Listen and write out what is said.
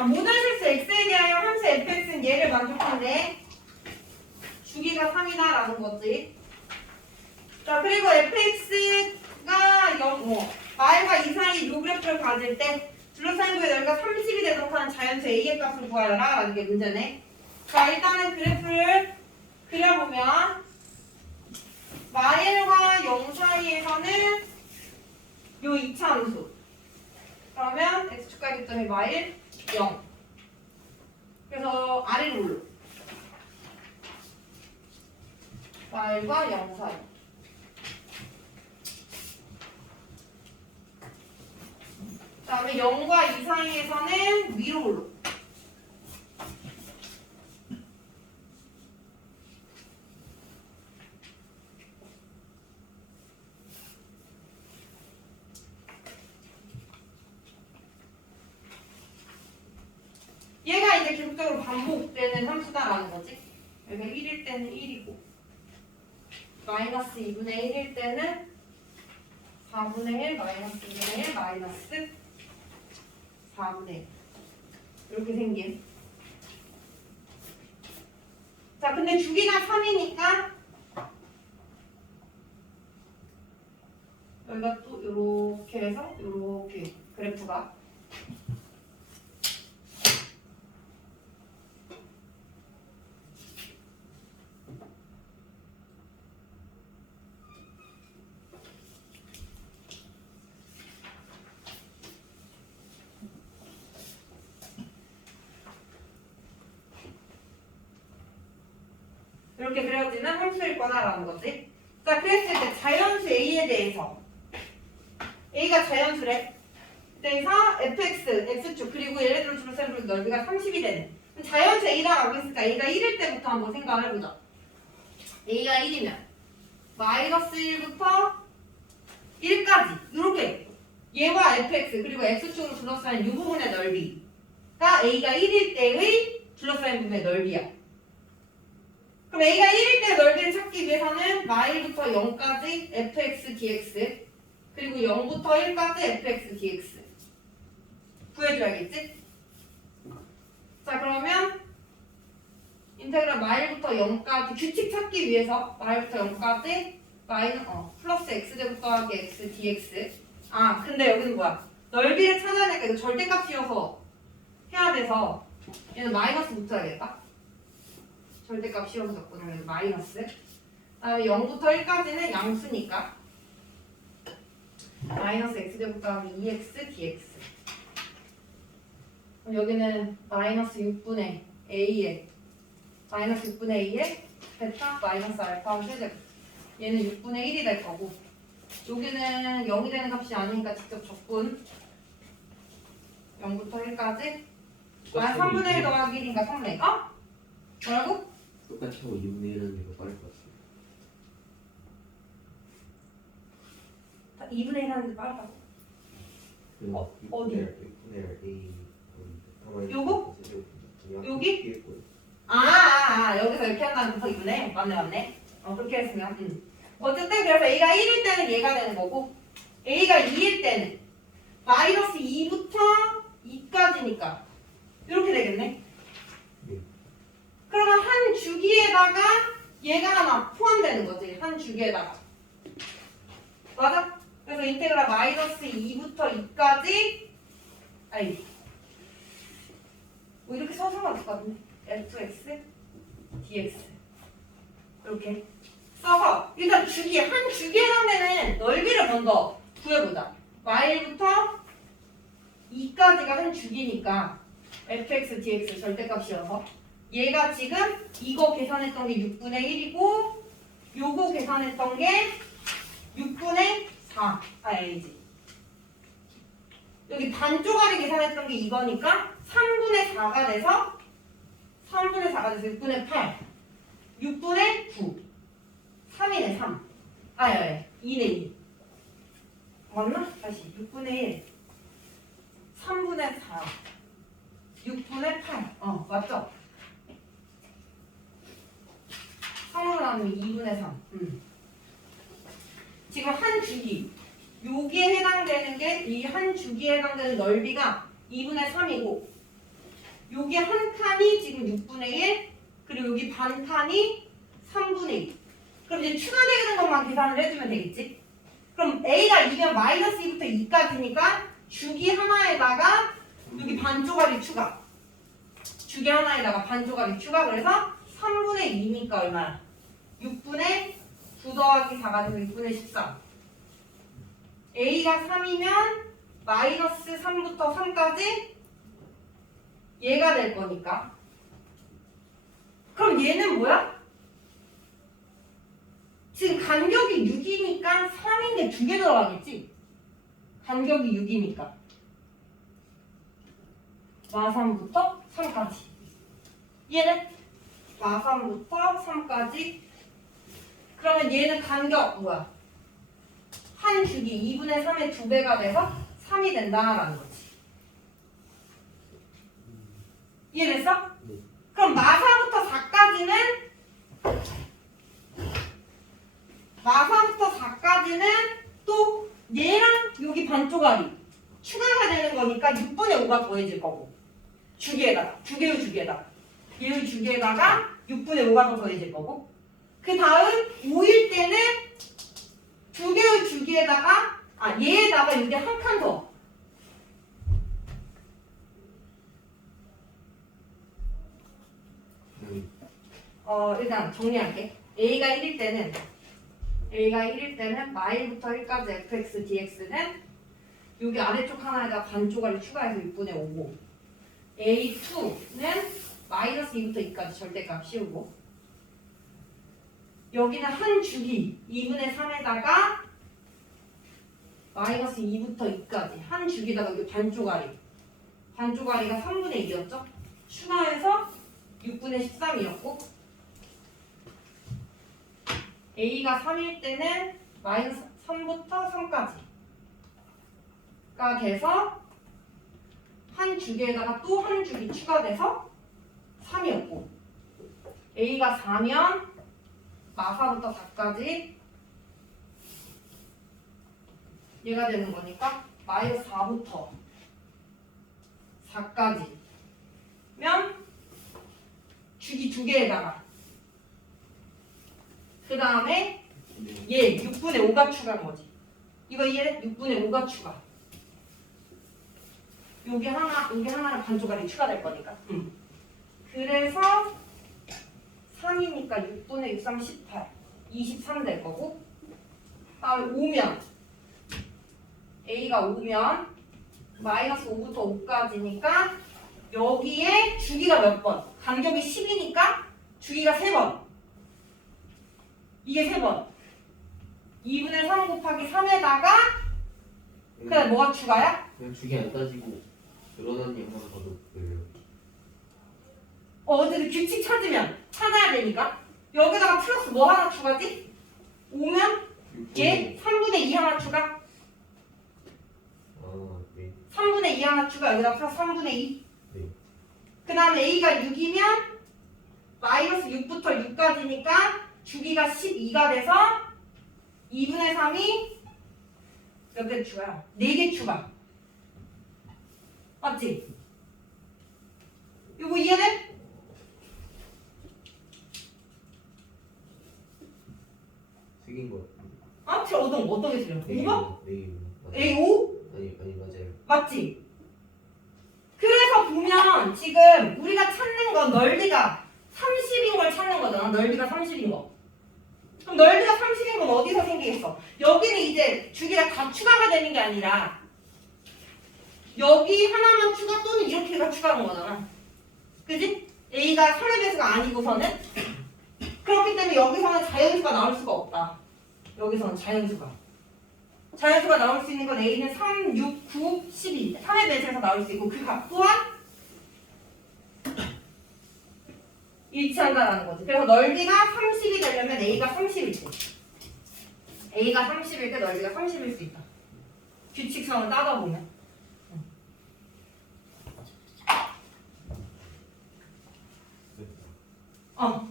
자, 모든 실수 x에 대하여 함수 fx는 얘를 만족한대. 주기가 3이다라는 거지. 자, 그리고 fx가 0, 뭐, r과 이 사이 요 그래프를 가질 때 둘러싸인구의 넓이가 30이 되도록 하는 자연수 a의 값을 구하라 라는 게 문제네. 자, 일단은 그래프를 그려보면 마일과 0 사이에서는 요 2차 함수 그러면 x축과 기점이 마일 0 그래서 아래로 올라 마일과 0 사이. 그 다음에 0과 2 사이에서는 위로 올라 계속적으로 반복되는 함수다라는 거지. 여기가 1일 때는 1이고 마이너스 2분의 1일 때는 4분의 1 마이너스 2분의 1 마이너스 4분의 1 이렇게 생긴 자 근데 주기가 3이니까 여기가 또 이렇게 해서 이렇게 그래프가 이렇게 그려지는 함수일 거다라는 거지. 자, 그랬을 때 자연수 A에 대해서 A가 자연수래. 그래서 fx, x축 그리고 예를 들어 주로 셈 넓이가 30이 되는 자연수 A라고 했으니까 A가 1일 때부터 한번 생각을 해보자. A가 1이면 마이너스 1부터 1까지 이렇게 얘와 fx 그리고 x축으로 둘러싸인 이 부분의 넓이가 A가 1일 때의 둘러싸인 부분의 넓이야. 그럼 A가 1일 때 넓이를 찾기 위해서는 마일부터 0까지 fx dx 그리고 0부터 1까지 fx dx 구해줘야겠지? 자 그러면 인테그랄 마일부터 0까지 규칙 찾기 위해서 마일부터 0까지 마이너 어 플러스 x제곱 더하기 x dx. 아 근데 여기는 뭐야? 넓이를 찾아내니까 이거 절대값이어서 해야 돼서 얘는 마이너스 붙여야겠다 절대값 씌워서 적분하면 마이너스. 그다음에 0부터 1까지는 양수니까. 마이너스 x제곱 더하기 2x dx. 그럼 여기는 마이너스 6분의 a에 마이너스 6분의 a에 베타 마이너스 알파 세제곱. 얘는 6분의 1이 될 거고. 여기는 0이 되는 값이 아니니까 직접 적분. 0부터 1까지. 아 3분의 1 더하기 1이니까 3분의 1 어? 뭐라고? 똑같이 하고 6분의 1 하는 게 빠를 것 같습니다. 2분의 1 하는데 빠르다고 그 어, 6분의 어디? 1, 6분의 1 A 가만히 요거? 여기? 거예요. 아, 아, 아, 여기서 이렇게 한다는 거 이거네. 맞네, 맞네. 어, 그렇게 했으면. 음. 어쨌든 그래서 A가 1일 때는 얘가 되는 거고, A가 2일 때는 마이너스 2부터 2까지니까 이렇게 되겠네. 네. 그러면 한 주기에다가 얘가 하나 포함되는 거지. 한 주기에다가. 맞아? 그래서 인테그랄 마이너스 2부터 2까지 아니 뭐 이렇게 써서 상관없을 것 같은데 fx dx 이렇게 써서 일단 주기 한 주기에 해당되는 넓이를 먼저 구해보자 마일부터 2까지가 한 주기니까 fx dx 절대값이어서 얘가 지금 이거 계산했던 게 6분의 1이고 요거 계산했던 게 6분의 4 아니지? 여기 반쪽알이 계산했던 게 이거니까 3분의 4가 돼서 3분의 4가 돼서 6분의 8 6분의 9 3이네 3 아니 아니 2네 2 맞나? 다시. 6분의 1 3분의 4 6분의 8어 맞죠? 3으로 나누면 2분의 3 음. 지금 한 주기. 여기에 해당되는 게 이 한 주기에 해당되는 넓이가 2분의 3이고 여기 한 칸이 지금 6분의 1 그리고 여기 반 칸이 3분의 2 그럼 이제 추가되는 것만 계산을 해주면 되겠지? 그럼 A가 2면 마이너스 2부터 2까지니까 주기 하나에다가 여기 반 조각이 추가. 주기 하나에다가 반 조각이 추가. 그래서 3분의 2니까 얼마야 6분의 9 더하기 4가 되면 6분의 13 A가 3이면 마이너스 3부터 3까지 얘가 될 거니까. 그럼 얘는 뭐야? 지금 간격이 6이니까 3인 게두개 들어가겠지? 간격이 6이니까. 마3부터 3까지. 얘는 마3부터 3까지. 그러면 얘는 간격 뭐야? 한 주기 2분의 3의 두 배가 돼서 3이 된다라는 거지. 이해됐어? 네. 그럼 마사부터 4까지는 마사부터 4까지는 또 얘랑 여기 반쪽알이 추가가 되는 거니까 6분의 5가 더해질 거고 주기에다가 두 개의 주기에다가 얘의 주기에다가 6분의 5가 더 더해질 거고 그 다음 5일 때는 두 개의 주기에다가 아 얘에다가 여기 한 칸 더. 음, 어 일단 정리할게. A가 1일 때는 A가 1일 때는 마일부터 1까지 fx dx는 여기 아래쪽 하나에다 반쪽알을 추가해서 6분의 5고 A2는 마이너스 2부터 2까지 절대값 씌우고 여기는 한 주기 2분의 3에다가 마이너스 2부터 2까지 한 주기다가 여기 반쪽알이 반쪽알이가 3분의 2였죠? 추가해서 6분의 13이었고 A가 3일 때는 마이너스 3부터 3까지가 돼서 한 주기에다가 또 한 주기 추가돼서 3이었고 A가 4면 마사부터 4까지 얘가 되는 거니까 마이너스 4부터 4까지 면 주기 두 개에다가 그 다음에 네. 얘 6분의 5가 추가한 거지. 이거 얘 6분의 5가 추가. 여기 하나, 여기 하나는 반조각이 추가될 거니까. 음. 그래서 3이니까 6분의 6, 3, 18. 23 될 거고. 다음에 5면 A가 5면 마이너스 5부터 5까지니까 여기에 주기가 몇 번? 간격이 10이니까 주기가 3번. 이게 3번. 2분의 3 곱하기 3에다가 그다음 뭐가 추가야? 그냥 주기 안 따지고 하나 더 넣을래요. 어, 어쨌든 규칙 찾으면 찾아야 되니까 여기다가 플러스 뭐 하나 추가지? 5면 얘 3분의 2 하나 추가 아, 네. 3분의 2 하나 추가 여기다 플러스 3분의 2 네. 그 다음에 A가 6이면 마이너스 6부터 6까지니까 주기가 12가 돼서 2분의 3이 몇 개 추가야? 4개 추가 맞지? 이거 이해돼? 색인 것 같은데. 아, 저 어떤 어떤 게 틀려? 5번? 네. 맞아요. A5? 아니 아니 맞아요. 맞지? 그래서 보면 지금 우리가 찾는 건 넓이가 30인 걸 찾는 거잖아. 넓이가 30인 거. 그럼 넓이가 30인 건 어디서 생기겠어? 여기는 이제 주기가 다 추가가 되는 게 아니라 여기 하나만 추가 또는 이렇게가 추가하는 거잖아. 그지? A가 3의 배수가 아니고서는 그렇기 때문에 여기서는 자연수가 나올 수가 없다. 여기서는 자연수가. 자연수가 나올 수 있는 건 A는 3, 6, 9, 12. 3의 배수에서 나올 수 있고 그 값 또한 일치한다라는 거지. 그래서 넓이가 30이 되려면 A가 30일 때. A가 30일 때 넓이가 30일 수 있다. 규칙성을 따다 보면. 어.